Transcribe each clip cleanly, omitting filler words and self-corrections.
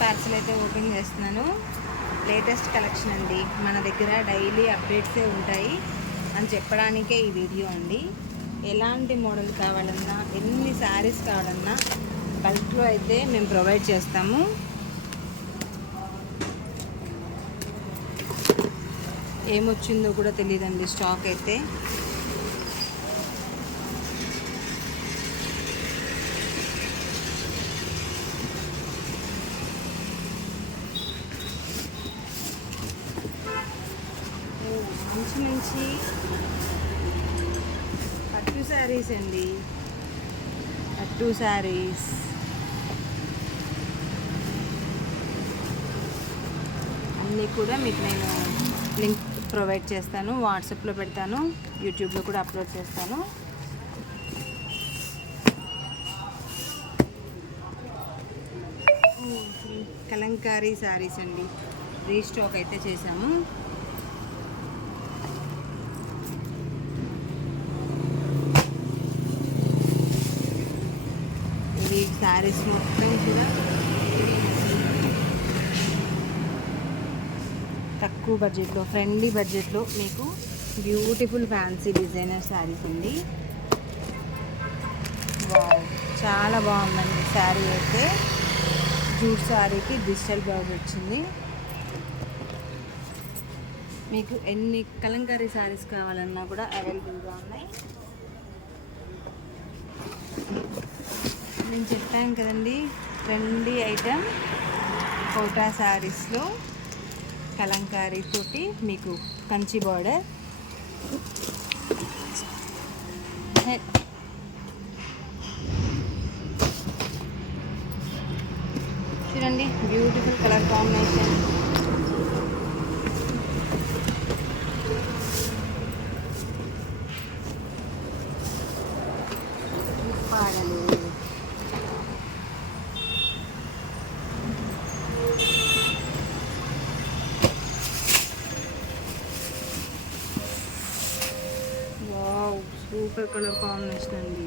Parcel అయితే open చేస్తున్నాను. Latest collection అండి. మన దగ్గర డైలీ అప్డేట్సే ఉంటాయి అని చెప్పడానికే ఈ వీడియో అండి. ఎలాంటి మోడల్ కావాలన్నా, ఎన్ని శారీస్ కావాలన్నా బల్క్లో అయితే మేము ప్రొవైడ్ చేస్తాము. ఏమొచ్చిందో కూడా తెలియదండి స్టాక్ అయితే. మంచి మంచి పట్టు శారీస్ అండి. పట్టు శారీస్ అన్నీ కూడా మీకు నేను లింక్ ప్రొవైడ్ చేస్తాను, వాట్సాప్లో పెడతాను, యూట్యూబ్లో కూడా అప్లోడ్ చేస్తాను. కలంకారీ శారీస్ అండి, రీస్టాక్ అయితే చేసాము. ఈ శారీస్ మొత్తం కూడా తక్కువ బడ్జెట్లో, ఫ్రెండ్లీ బడ్జెట్లో మీకు బ్యూటిఫుల్ ఫ్యాన్సీ డిజైనర్ శారీస్ అండి. వావ్, చాలా బాగుందండి శారీ అయితే. జూట్ శారీకి డిజిటల్ బ్లౌజ్ వచ్చింది. మీకు ఎన్ని కలంకారీ శారీస్ కావాలన్నా కూడా అవైలబుల్గా ఉన్నాయి. నేను చెప్పాను కదండి, ట్రెండీ ఐటమ్ కోటా శారీస్లో కలంకారీ తోటి మీకు కంచి బార్డర్. చూడండి, బ్యూటిఫుల్ కలర్ కాంబినేషన్. పాడలు సూపర్ కలర్ కాంబినేషన్ అండి.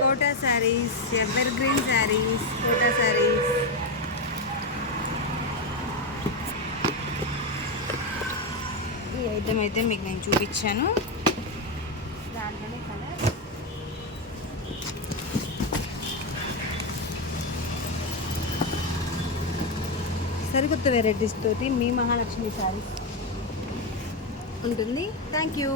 Kota sarees, ever green sarees, Kota sarees. ఈ ఐటమ్ అయితే మీకు నేను చూపించాను. దాంట్లోనే కలర్ సరికొత్త వెరైటీస్ తోటి మీ మహాలక్ష్మి శారీస్ ఉంటుంది. Thank you.